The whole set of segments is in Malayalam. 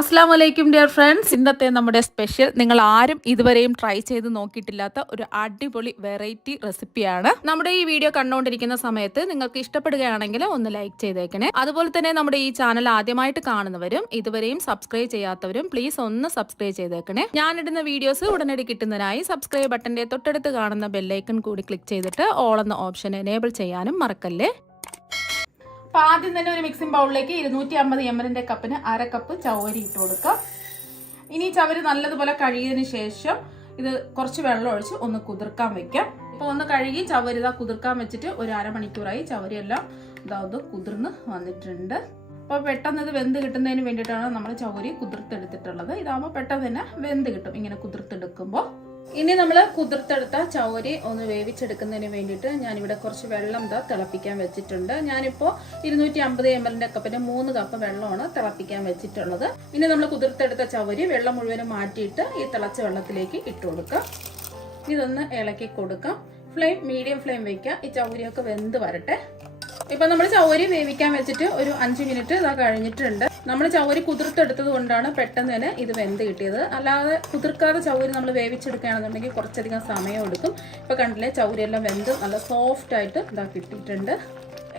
അസ്സലാമലൈക്കും ഡിയർ ഫ്രണ്ട്സ്. ഇന്നത്തെ നമ്മുടെ സ്പെഷ്യൽ നിങ്ങൾ ആരും ഇതുവരെയും ട്രൈ ചെയ്ത് നോക്കിയിട്ടില്ലാത്ത ഒരു അടിപൊളി വെറൈറ്റി റെസിപ്പിയാണ്. നമ്മുടെ ഈ വീഡിയോ കണ്ടുകൊണ്ടിരിക്കുന്ന സമയത്ത് നിങ്ങൾക്ക് ഇഷ്ടപ്പെടുകയാണെങ്കിൽ ഒന്ന് ലൈക്ക് ചെയ്തേക്കണേ. അതുപോലെ തന്നെ നമ്മുടെ ഈ ചാനൽ ആദ്യമായിട്ട് കാണുന്നവരും ഇതുവരെയും സബ്സ്ക്രൈബ് ചെയ്യാത്തവരും പ്ലീസ് ഒന്ന് സബ്സ്ക്രൈബ് ചെയ്തേക്കണേ. ഞാനിടുന്ന വീഡിയോസ് ഉടനടി കിട്ടുന്നതിനായി സബ്സ്ക്രൈബ് ബട്ടന്റെ തൊട്ടടുത്ത് കാണുന്ന ബെല്ലൈക്കൺ കൂടി ക്ലിക്ക് ചെയ്തിട്ട് ഓൾ എന്ന ഓപ്ഷൻ എനേബിൾ ചെയ്യാനും മറക്കല്ലേ. അപ്പോൾ ആദ്യം തന്നെ ഒരു മിക്സിംഗ് ബൗളിലേക്ക് 250 ml കപ്പിന് അര കപ്പ് ചവരി ഇട്ട് കൊടുക്കാം. ഇനി ചവരി നല്ലതുപോലെ കഴുകിയതിന് ശേഷം ഇത് കുറച്ച് വെള്ളം ഒഴിച്ച് ഒന്ന് കുതിർക്കാൻ വെക്കാം. ഇപ്പോൾ ഒന്ന് കഴുകി ചവരി ഇതാ കുതിർക്കാൻ വെച്ചിട്ട് ഒരു അരമണിക്കൂറായി. ചവരിയെല്ലാം ഇതാത് കുതിർന്ന് വന്നിട്ടുണ്ട്. അപ്പോൾ പെട്ടെന്ന് ഇത് വെന്ത് കിട്ടുന്നതിന് വേണ്ടിയിട്ടാണ് നമ്മൾ ചവരി കുതിർത്തെടുത്തിട്ടുള്ളത്. ഇതാകുമ്പോൾ പെട്ടെന്ന് തന്നെ വെന്ത് കിട്ടും ഇങ്ങനെ കുതിർത്തെടുക്കുമ്പോൾ. ഇനി നമ്മൾ കുതിർത്തെടുത്ത ചവരി ഒന്ന് വേവിച്ചെടുക്കുന്നതിന് വേണ്ടിയിട്ട് ഞാനിവിടെ കുറച്ച് വെള്ളം തിളപ്പിക്കാൻ വെച്ചിട്ടുണ്ട്. ഞാനിപ്പോൾ 250 ml കപ്പിന് 3 കപ്പ് വെള്ളമാണ് തിളപ്പിക്കാൻ വെച്ചിട്ടുള്ളത്. ഇനി നമ്മൾ കുതിർത്തെടുത്ത ചവരി വെള്ളം മുഴുവനും മാറ്റിയിട്ട് ഈ തിളച്ച വെള്ളത്തിലേക്ക് ഇട്ട് കൊടുക്കാം. ഇതൊന്ന് ഇളക്കി കൊടുക്കാം. ഫ്ലെയിം മീഡിയം ഫ്ലെയിം വയ്ക്കുക. ഈ ചവരിയൊക്കെ വെന്ത് വരട്ടെ. ഇപ്പൊ നമ്മൾ ചവരി വേവിക്കാൻ വെച്ചിട്ട് ഒരു 5 മിനിറ്റ് ഇതാ കഴിഞ്ഞിട്ടുണ്ട്. നമ്മൾ ചവരി കുതിർത്തെടുത്തത് കൊണ്ടാണ് പെട്ടെന്ന് തന്നെ ഇത് വെന്ത് കിട്ടിയത്. അല്ലാതെ കുതിർക്കാതെ ചവരി നമ്മൾ വേവിച്ചെടുക്കുകയാണെന്നുണ്ടെങ്കിൽ കുറച്ചധികം സമയം എടുക്കും. ഇപ്പൊ കണ്ടില്ലേ, ചവരി എല്ലാം വെന്ത് നല്ല സോഫ്റ്റ് ആയിട്ട് ഇതാ കിട്ടിയിട്ടുണ്ട്.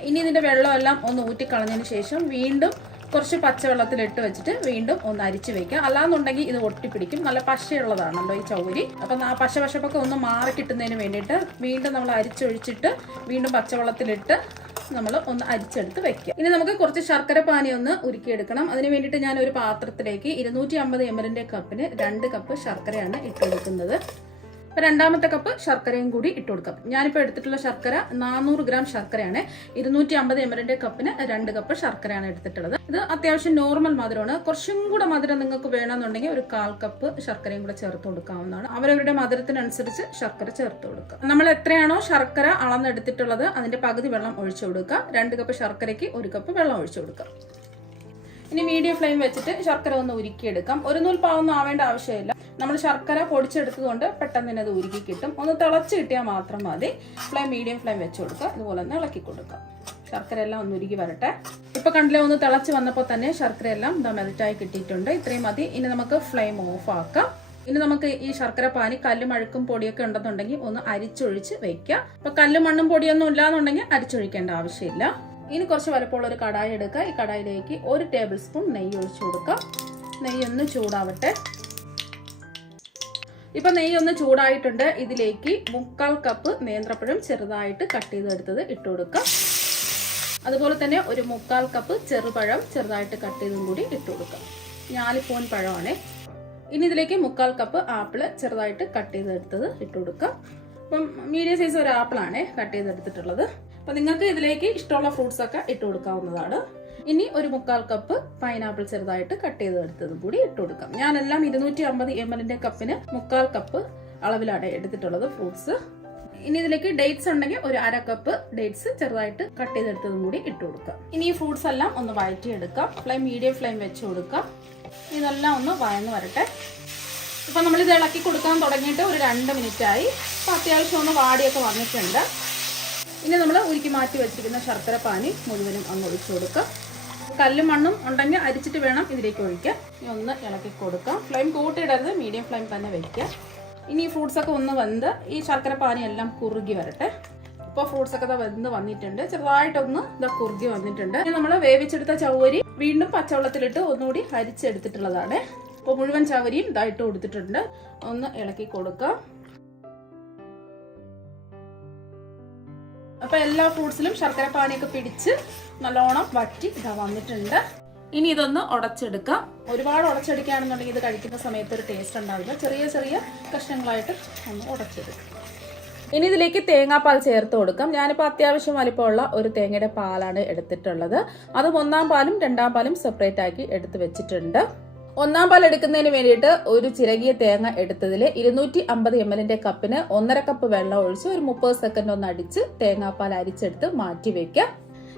ഇനി ഇതിന്റെ വെള്ളമെല്ലാം ഒന്ന് ഊറ്റിക്കളഞ്ഞതിന് ശേഷം വീണ്ടും കുറച്ച് പച്ചവെള്ളത്തിലിട്ട് വെച്ചിട്ട് വീണ്ടും ഒന്ന് അരിച്ചു വെക്കുക. അല്ലാന്നുണ്ടെങ്കിൽ ഇത് ഒട്ടിപ്പിടിക്കും. നല്ല പശയുള്ളതാണല്ലോ ഈ ചവരി. അപ്പം ആ പശപ്പൊക്കെ ഒന്ന് മാറി കിട്ടുന്നതിന് വേണ്ടിയിട്ട് വീണ്ടും നമ്മൾ അരിച്ചൊഴിച്ചിട്ട് വീണ്ടും പച്ചവെള്ളത്തിലിട്ട് നമ്മൾ ഒന്ന് അരിച്ചെടുത്ത് വെക്കുക. ഇനി നമുക്ക് കുറച്ച് ശർക്കര പാനി ഒന്ന് ഉരുക്കിയെടുക്കണം. അതിന് വേണ്ടിയിട്ട് ഞാൻ ഒരു പാത്രത്തിലേക്ക് 250 ml കപ്പിന് 2 കപ്പ് ശർക്കരയാണ് ഇട്ടെടുക്കുന്നത്. അപ്പോൾ രണ്ടാമത്തെ കപ്പ് ശർക്കരയും കൂടി ഇട്ട് കൊടുക്കാം. ഞാനിപ്പോൾ എടുത്തിട്ടുള്ള ശർക്കര 400 ഗ്രാം ശർക്കരയാണ്. 250 ml കപ്പിന് 2 കപ്പ് ശർക്കരയാണ് എടുത്തിട്ടുള്ളത്. ഇത് അത്യാവശ്യം നോർമൽ മധുരമാണ്. കുറച്ചും കൂടെ മധുരം നിങ്ങൾക്ക് വേണമെന്നുണ്ടെങ്കിൽ ഒരു 1/4 കപ്പ് ശർക്കരയും കൂടെ ചേർത്ത് കൊടുക്കാവുന്നതാണ്. അവരവരുടെ മധുരത്തിനനുസരിച്ച് ശർക്കര ചേർത്ത് കൊടുക്കുക. നമ്മൾ എത്രയാണോ ശർക്കര അളന്നെടുത്തിട്ടുള്ളത് അതിന്റെ പകുതി വെള്ളം ഒഴിച്ചു കൊടുക്കുക. 2 കപ്പ് ശർക്കരയ്ക്ക് 1 കപ്പ് വെള്ളം ഒഴിച്ചു കൊടുക്കുക. ഇനി മീഡിയം ഫ്ലെയിം വെച്ചിട്ട് ശർക്കര ഒന്ന് ഉരുക്കിയെടുക്കാം. ഒരു നൂൽപ്പാവൊന്നും ആവേണ്ട ആവശ്യമില്ല. നമ്മൾ ശർക്കര പൊടിച്ചെടുത്തത് കൊണ്ട് പെട്ടെന്ന് തന്നെ അത് ഉരുക്കി കിട്ടും. ഒന്ന് തിളച്ച് കിട്ടിയാൽ മാത്രം മതി. ഫ്ലെയിം മീഡിയം ഫ്ലെയിം വെച്ച് കൊടുക്കുക. ഇതുപോലെ ഒന്ന് ഇളക്കി കൊടുക്കുക. ശർക്കര എല്ലാം ഒന്ന് ഉരുക്കി വരട്ടെ. ഇപ്പൊ കണ്ടില്ലേ, ഒന്ന് തിളച്ച് വന്നപ്പോൾ തന്നെ ശർക്കര എല്ലാം മെൽറ്റായി കിട്ടിയിട്ടുണ്ട്. ഇത്രയും മതി. ഇനി നമുക്ക് ഫ്ലെയിം ഓഫ് ആക്കാം. ഇനി നമുക്ക് ഈ ശർക്കര പാനി കല്ലും അഴുക്കും പൊടിയൊക്കെ ഉണ്ടെന്നുണ്ടെങ്കിൽ ഒന്ന് അരിച്ചൊഴിച്ച് വെക്കാം. അപ്പൊ കല്ലും മണ്ണും പൊടിയൊന്നും ഇല്ലാന്നുണ്ടെങ്കിൽ അരിച്ചൊഴിക്കേണ്ട ആവശ്യമില്ല. ഇനി കുറച്ച് വലുപ്പമുള്ള ഒരു കടായി എടുക്കുക. ഈ കടായിലേക്ക് 1 ടേബിൾ സ്പൂൺ നെയ്യ് ഒഴിച്ചു കൊടുക്കാം. നെയ്യ് ഒന്ന് ചൂടാവട്ടെ. ഇപ്പൊ നെയ്യ് ഒന്ന് ചൂടായിട്ടുണ്ട്. ഇതിലേക്ക് 3/4 കപ്പ് നേന്ത്രപ്പഴം ചെറുതായിട്ട് കട്ട് ചെയ്തെടുത്തത് ഇട്ട് കൊടുക്കാം. അതുപോലെ തന്നെ ഒരു 3/4 കപ്പ് ചെറുപഴം ചെറുതായിട്ട് കട്ട് ചെയ്തും കൂടി ഇട്ട് കൊടുക്കാം. ഞാലിപ്പൂവൻ പഴമാണ്. ഇനി ഇതിലേക്ക് 3/4 കപ്പ് ആപ്പിള് ചെറുതായിട്ട് കട്ട് ചെയ്തെടുത്തത് ഇട്ട് കൊടുക്കാം. അപ്പം മീഡിയം സൈസ് ഒരു ആപ്പിളാണ് കട്ട് ചെയ്തെടുത്തിട്ടുള്ളത്. അപ്പൊ നിങ്ങൾക്ക് ഇതിലേക്ക് ഇഷ്ടമുള്ള ഫ്രൂട്ട്സ് ഒക്കെ ഇട്ട് കൊടുക്കാവുന്നതാണ്. ഇനി ഒരു 3/4 കപ്പ് പൈനാപ്പിൾ ചെറുതായിട്ട് കട്ട് ചെയ്തെടുത്തതും കൂടി ഇട്ട് കൊടുക്കാം. ഞാനെല്ലാം 250 ml കപ്പിന് 3/4 കപ്പ് അളവിലാണ് എടുത്തിട്ടുള്ളത് ഫ്രൂട്ട്സ്. ഇനി ഇതിലേക്ക് ഡേറ്റ്സ് ഉണ്ടെങ്കിൽ ഒരു 1/2 കപ്പ് ഡേറ്റ്സ് ചെറുതായിട്ട് കട്ട് ചെയ്തെടുത്തതും കൂടി ഇട്ട് കൊടുക്കാം. ഇനി ഈ ഫ്രൂട്ട്സ് എല്ലാം ഒന്ന് വഴറ്റിയെടുക്കാം. ഫ്ലെയിം മീഡിയം ഫ്ലെയിം വെച്ച് കൊടുക്കാം. ഇതെല്ലാം ഒന്ന് വഴന്ന് വരട്ടെ. ഇപ്പൊ നമ്മളിത് ഇളക്കി കൊടുക്കാൻ തുടങ്ങിയിട്ട് ഒരു 2 മിനിറ്റ് ആയി. അപ്പൊ അത്യാവശ്യം ഒന്ന് വാടിയൊക്കെ വന്നിട്ടുണ്ട്. ഇനി നമ്മൾ ഉരുക്കി മാറ്റി വെച്ചിരിക്കുന്ന ശർക്കര പാനി മുഴുവനും ഒന്ന് ഒഴിച്ചു കൊടുക്കാം. കല്ലും മണ്ണും ഉണ്ടെങ്കിൽ അരിച്ചിട്ട് വേണം ഇതിലേക്ക് ഒഴിക്കാൻ. ഇനി ഒന്ന് ഇളക്കി കൊടുക്കാം. ഫ്ലെയിം കൂട്ടിയിടരുത്, മീഡിയം ഫ്ലെയിം തന്നെ വെക്കുക. ഇനി ഈ ഫ്രൂട്ട്സ് ഒക്കെ ഒന്ന് വെന്ത് ഈ ശർക്കര പാനി എല്ലാം കുറുകി വരട്ടെ. ഇപ്പോൾ ഫ്രൂട്ട്സ് ഒക്കെ വെന്ത് വന്നിട്ടുണ്ട്. ചെറുതായിട്ടൊന്ന് കുറുകി വന്നിട്ടുണ്ട്. ഇനി നമ്മൾ വേവിച്ചെടുത്ത ചവരി വീണ്ടും പച്ചവെള്ളത്തിലിട്ട് ഒന്നുകൂടി അരിച്ചെടുത്തിട്ടുള്ളതാണ്. അപ്പോൾ മുഴുവൻ ചവരിയും ഇതായിട്ട് കൊടുത്തിട്ടുണ്ട്. ഒന്ന് ഇളക്കി കൊടുക്കാം. അപ്പൊ എല്ലാ ഫ്രൂട്ട്സിലും ശർക്കര പാനിയൊക്കെ പിടിച്ച് നല്ലോണം വറ്റി ഇതാ വന്നിട്ടുണ്ട്. ഇനി ഇതൊന്ന് ഉടച്ചെടുക്കാം. ഒരുപാട് ഉടച്ചെടുക്കുകയാണെന്നുണ്ടെങ്കിൽ ഇത് കഴിക്കുന്ന സമയത്ത് ഒരു ടേസ്റ്റ് ഉണ്ടാവില്ല. ചെറിയ ചെറിയ കഷ്ണങ്ങളായിട്ട് ഒന്ന് ഉടച്ചെടുക്കാം. ഇനി ഇതിലേക്ക് തേങ്ങാപ്പാൽ ചേർത്ത് കൊടുക്കാം. ഞാനിപ്പോൾ അത്യാവശ്യം വലിപ്പമുള്ള ഒരു തേങ്ങയുടെ പാലാണ് എടുത്തിട്ടുള്ളത്. അത് 1-ാം പാലും 2-ാം പാലും സെപ്പറേറ്റ് ആക്കി എടുത്ത് വെച്ചിട്ടുണ്ട്. 1-ാം പാൽ എടുക്കുന്നതിന് വേണ്ടിയിട്ട് ഒരു ചിരകിയ തേങ്ങ എടുത്തതിൽ 250 ml കപ്പിന് 1/2 കപ്പ് വെള്ളം ഒഴിച്ച് ഒരു 30 സെക്കൻഡ് ഒന്ന് അടിച്ച് തേങ്ങാപ്പാൽ അരിച്ചെടുത്ത് മാറ്റി വെക്കാം.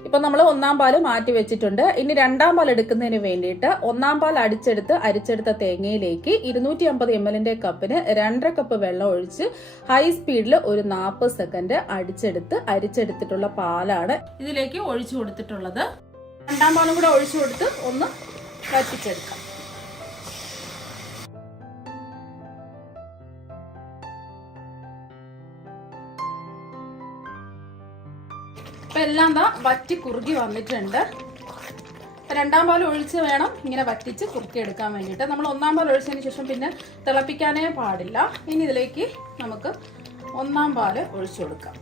ഇപ്പൊ നമ്മൾ 1-ാം പാല് മാറ്റി വെച്ചിട്ടുണ്ട്. ഇനി 2-ാം പാൽ എടുക്കുന്നതിന് വേണ്ടിയിട്ട് 1-ാം പാൽ അരിച്ചെടുത്ത തേങ്ങയിലേക്ക് 250 ml കപ്പിന് 2.5 കപ്പ് വെള്ളം ഒഴിച്ച് ഹൈ സ്പീഡിൽ ഒരു 40 സെക്കൻഡ് അരിച്ചെടുത്തിട്ടുള്ള പാലാണ് ഇതിലേക്ക് ഒഴിച്ചു കൊടുത്തിട്ടുള്ളത്. 2-ാം പാലും കൂടെ ഒഴിച്ചു കൊടുത്ത് ഒന്ന് വറ്റിച്ചെടുക്കാം. എല്ലാം വറ്റി കുറുകി വന്നിട്ടുണ്ട്. രണ്ടാം പാൽ ഒഴിച്ച് വേണം ഇങ്ങനെ വറ്റിച്ച് കുറുക്കി എടുക്കാൻ വേണ്ടിയിട്ട്. നമ്മൾ ഒന്നാം പാൽ ഒഴിച്ചതിന് ശേഷം പിന്നെ തിളപ്പിക്കാനേ പാടില്ല. ഇനി ഇതിലേക്ക് നമുക്ക് ഒന്നാം പാൽ ഒഴിച്ചു കൊടുക്കാം.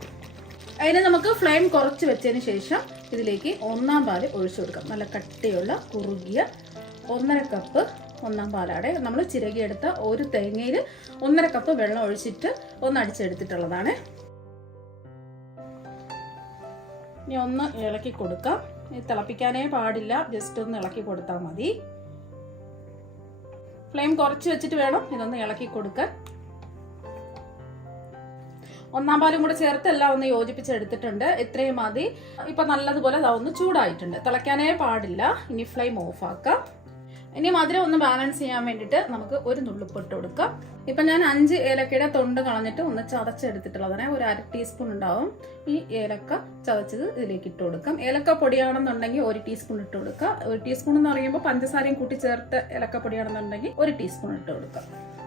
അതിന് നമുക്ക് ഫ്ലെയിം കുറച്ച് വെച്ചതിന് ശേഷം ഇതിലേക്ക് ഒന്നാം പാൽ ഒഴിച്ചു കൊടുക്കാം. നല്ല കട്ടിയുള്ള കുറുകിയ 1.5 കപ്പ് ഒന്നാം പാലാണ്. നമ്മൾ ചിരകിയെടുത്ത ഒരു തേങ്ങയിൽ 1.5 കപ്പ് വെള്ളം ഒഴിച്ചിട്ട് ഒന്ന് അടിച്ചെടുത്തിട്ടുള്ളതാണ്. ഇനി ഒന്ന് ഇളക്കി കൊടുക്കാം. തിളപ്പിക്കാനേ പാടില്ല, ജസ്റ്റ് ഒന്ന് ഇളക്കി കൊടുത്താൽ മതി. ഫ്ലെയിം കുറച്ച് വെച്ചിട്ട് വേണം ഇതൊന്ന് ഇളക്കി കൊടുക്കാൻ. ഒന്നാം പാലും കൂടെ ചേർത്ത് എല്ലാം ഒന്ന് യോജിപ്പിച്ചെടുത്തിട്ടുണ്ട്. ഇത്രയും മതി. ഇപ്പൊ നല്ലതുപോലെ ഒന്ന് ചൂടായിട്ടുണ്ട്. തിളയ്ക്കാനേ പാടില്ല. ഇനി ഫ്ലെയിം ഓഫ് ആക്കാം. ഇനി മധുരം ഒന്ന് ബാലൻസ് ചെയ്യാൻ വേണ്ടിയിട്ട് നമുക്ക് ഒരു നുള്ളിപ്പ് ഇട്ട് കൊടുക്കാം. ഇപ്പൊ ഞാൻ 5 ഏലക്കയുടെ തൊണ്ട് കളഞ്ഞിട്ട് ഒന്ന് ചതച്ചെടുത്തിട്ടുള്ളതാണ്. ഒരു 1/2 ടീസ്പൂൺ ഉണ്ടാവും. ഈ ഏലക്ക ചതച്ചത് ഇതിലേക്ക് ഇട്ട് കൊടുക്കാം. ഏലക്ക പൊടിയാണെന്നുണ്ടെങ്കിൽ 1 ടീസ്പൂൺ ഇട്ട് കൊടുക്കുക. 1 ടീസ്പൂൺ എന്ന് പറയുമ്പോൾ പഞ്ചസാരയും കൂട്ടി ചേർത്ത് ഏലക്ക പൊടിയാണെന്നുണ്ടെങ്കിൽ 1 ടീസ്പൂൺ ഇട്ട് കൊടുക്കാം.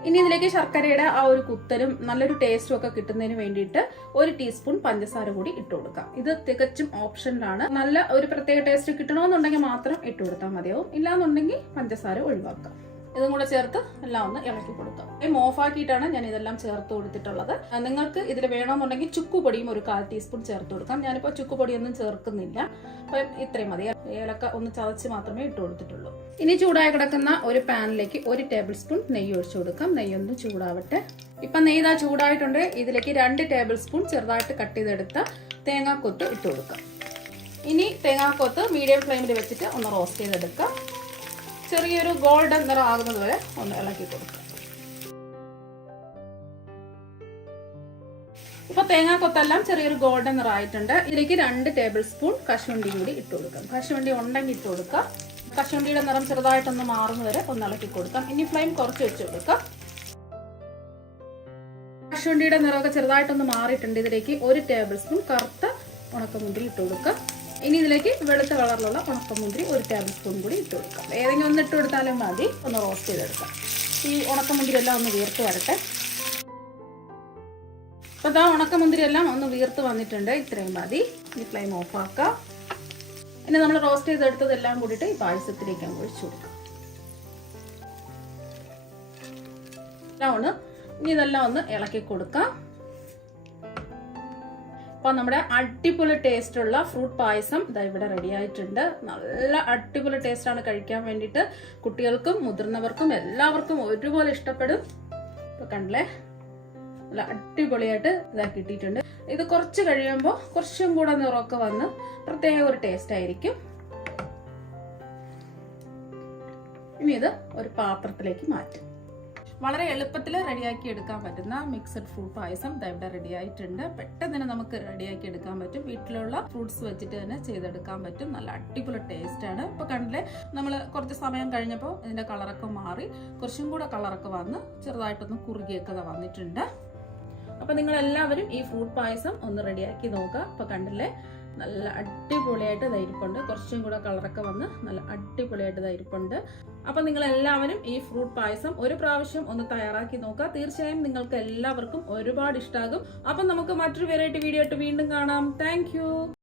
ഇനി ഇതിലേക്ക് ശർക്കരയുടെ ആ ഒരു കുത്തലും നല്ലൊരു ടേസ്റ്റും ഒക്കെ കിട്ടുന്നതിന് വേണ്ടിയിട്ട് 1 ടീസ്പൂൺ പഞ്ചസാര കൂടി ഇട്ട് കൊടുക്കാം. ഇത് തികച്ചും ഓപ്ഷനിലാണ്. നല്ല ഒരു പ്രത്യേക ടേസ്റ്റ് കിട്ടണമെന്നുണ്ടെങ്കിൽ മാത്രം ഇട്ട് കൊടുത്താൽ മതിയാവും. ഇല്ലാന്നുണ്ടെങ്കിൽ പഞ്ചസാര ഒഴിവാക്കാം. ഇതും കൂടെ ചേർത്ത് എല്ലാം ഒന്ന് ഇളക്കി കൊടുക്കാം. ഓഫ് ആക്കിയിട്ടാണ് ഞാൻ ഇതെല്ലാം ചേർത്ത് കൊടുത്തിട്ടുള്ളത്. നിങ്ങൾക്ക് ഇതിൽ വേണമെന്നുണ്ടെങ്കിൽ ചുക്കുപൊടിയും ഒരു 1/4 ടീസ്പൂൺ ചേർത്ത് കൊടുക്കാം. ഞാനിപ്പോൾ ചുക്കുപൊടിയൊന്നും ചേർക്കുന്നില്ല. അപ്പം ഇത്രയും മതി. ഏലക്ക ഒന്ന് ചതച്ച് മാത്രമേ ഇട്ട് കൊടുത്തിട്ടുള്ളൂ. ഇനി ചൂടായി കിടക്കുന്ന ഒരു പാനിലേക്ക് 1 ടേബിൾ സ്പൂൺ നെയ്യ് ഒഴിച്ചു കൊടുക്കാം. നെയ്യൊന്ന് ചൂടാവട്ടെ. ഇപ്പം നെയ്യ് ചൂടായിട്ടുണ്ട്. ഇതിലേക്ക് 2 ടേബിൾ സ്പൂൺ ചെറുതായിട്ട് കട്ട് ചെയ്തെടുത്ത തേങ്ങാക്കൊത്ത് ഇട്ട് കൊടുക്കാം. ഇനി തേങ്ങാക്കൊത്ത് മീഡിയം ഫ്ലെയിമിൽ വെച്ചിട്ട് ഒന്ന് റോസ്റ്റ് ചെയ്തെടുക്കാം. ചെറിയൊരു ഗോൾഡൻ നിറം ആകുന്നത് വരെ ഒന്ന് ഇളക്കി കൊടുക്കാം. ഇപ്പൊ തേങ്ങാക്കൊത്തെല്ലാം ചെറിയൊരു ഗോൾഡൻ നിറം ആയിട്ടുണ്ട്. ഇതിലേക്ക് 2 ടേബിൾ സ്പൂൺ കശുവണ്ടി കൂടി ഇട്ട് കൊടുക്കാം. കശുവണ്ടി ഉണ്ടെങ്കിൽ ഇട്ട് കൊടുക്കാം. കശുവണ്ടിയുടെ നിറം ചെറുതായിട്ടൊന്ന് മാറുന്നവരെ ഒന്ന് ഇളക്കി കൊടുക്കാം. ഇനി ഫ്ലെയിം കുറച്ച് വെച്ച് കൊടുക്കാം. കശുവണ്ടിയുടെ നിറമൊക്കെ ചെറുതായിട്ടൊന്ന് മാറിയിട്ടുണ്ട്. ഇതിലേക്ക് 1 ടേബിൾ സ്പൂൺ കറുത്ത ഉണക്കമുന്തിരി ഇട്ട് കൊടുക്കാം. ഇനി ഇതിലേക്ക് വെളുത്ത കളറിലുള്ള ഉണക്കമുന്തിരി 1 ടേബിൾ സ്പൂൺ കൂടി ഇട്ട് കൊടുക്കാം. ഏതെങ്കിലും ഒന്ന് ഇട്ട് കൊടുത്താലും മതി. ഒന്ന് റോസ്റ്റ് ചെയ്തെടുക്കാം. ഈ ഉണക്കമുന്തിരി എല്ലാം ഒന്ന് വീർത്ത് വരട്ടെ. അപ്പോൾ ഇതാ ഉണക്കമുന്തിരി എല്ലാം ഒന്ന് വീർത്ത് വന്നിട്ടുണ്ട്. ഇത്രയും മതി. ഈ ഫ്ലെയിം ഓഫ് ആക്കാം. ഇനി നമ്മൾ റോസ്റ്റ് ചെയ്തെടുത്തതെല്ലാം കൂടിയിട്ട് ഈ പായസത്തിലേക്ക് അങ്ങ് ഒഴിച്ചു കൊടുക്കാം. ഇനി ഇതെല്ലാം ഒന്ന് ഇളക്കി കൊടുക്കാം. അപ്പൊ നമ്മുടെ അടിപൊളി ടേസ്റ്റ് ഉള്ള ഫ്രൂട്ട് പായസം ഇതാ ഇവിടെ റെഡി ആയിട്ടുണ്ട്. നല്ല അടിപൊളി ടേസ്റ്റ് ആണ്. കഴിക്കാൻ വേണ്ടിയിട്ട് കുട്ടികൾക്കും മുതിർന്നവർക്കും എല്ലാവർക്കും ഒരുപോലെ ഇഷ്ടപ്പെടും. ഇപ്പൊ കണ്ടില്ലേ, നല്ല അടിപൊളിയായിട്ട് ഇതാ കിട്ടിയിട്ടുണ്ട്. ഇത് കുറച്ച് കഴിയുമ്പോൾ കുറച്ചും കൂടെ നിറമൊക്കെ വന്ന് പ്രത്യേക ഒരു ടേസ്റ്റ് ആയിരിക്കും. ഇനി ഇത് ഒരു പാത്രത്തിലേക്ക് മാറ്റും. വളരെ എളുപ്പത്തിൽ റെഡിയാക്കി എടുക്കാൻ പറ്റുന്ന മിക്സഡ് ഫ്രൂട്ട് പായസം ഇവിടെ റെഡി ആയിട്ടുണ്ട്. പെട്ടെന്ന് നമുക്ക് റെഡിയാക്കി എടുക്കാൻ പറ്റും. വീട്ടിലുള്ള ഫ്രൂട്ട്സ് വെച്ചിട്ട് തന്നെ ചെയ്തെടുക്കാൻ പറ്റും. നല്ല അടിപൊളി ടേസ്റ്റ് ആണ്. ഇപ്പൊ കണ്ടില്ലേ, നമ്മൾ കുറച്ച് സമയം കഴിഞ്ഞപ്പോൾ ഇതിന്റെ കളറൊക്കെ മാറി കുറച്ചും കൂടെ കളറൊക്കെ വന്ന് ചെറുതായിട്ടൊന്ന് കുറുകിയൊക്കെ വന്നിട്ടുണ്ട്. അപ്പൊ നിങ്ങൾ എല്ലാവരും ഈ ഫ്രൂട്ട് പായസം ഒന്ന് റെഡിയാക്കി നോക്കുക. അപ്പൊ കണ്ടില്ലേ, നല്ല അടിപൊളിയായിട്ട് ഇരിപ്പുണ്ട്. കുറച്ചും കൂടെ കളറൊക്കെ വന്ന് നല്ല അടിപൊളിയായിട്ട് ഇരിപ്പുണ്ട്. അപ്പൊ നിങ്ങൾ എല്ലാവരും ഈ ഫ്രൂട്ട് പായസം ഒരു പ്രാവശ്യം ഒന്ന് തയ്യാറാക്കി നോക്കുക. തീർച്ചയായും നിങ്ങൾക്ക് എല്ലാവർക്കും ഒരുപാട് ഇഷ്ടമാകും. അപ്പൊ നമുക്ക് മറ്റൊരു വെറൈറ്റി വീഡിയോ ആയിട്ട് വീണ്ടും കാണാം. താങ്ക്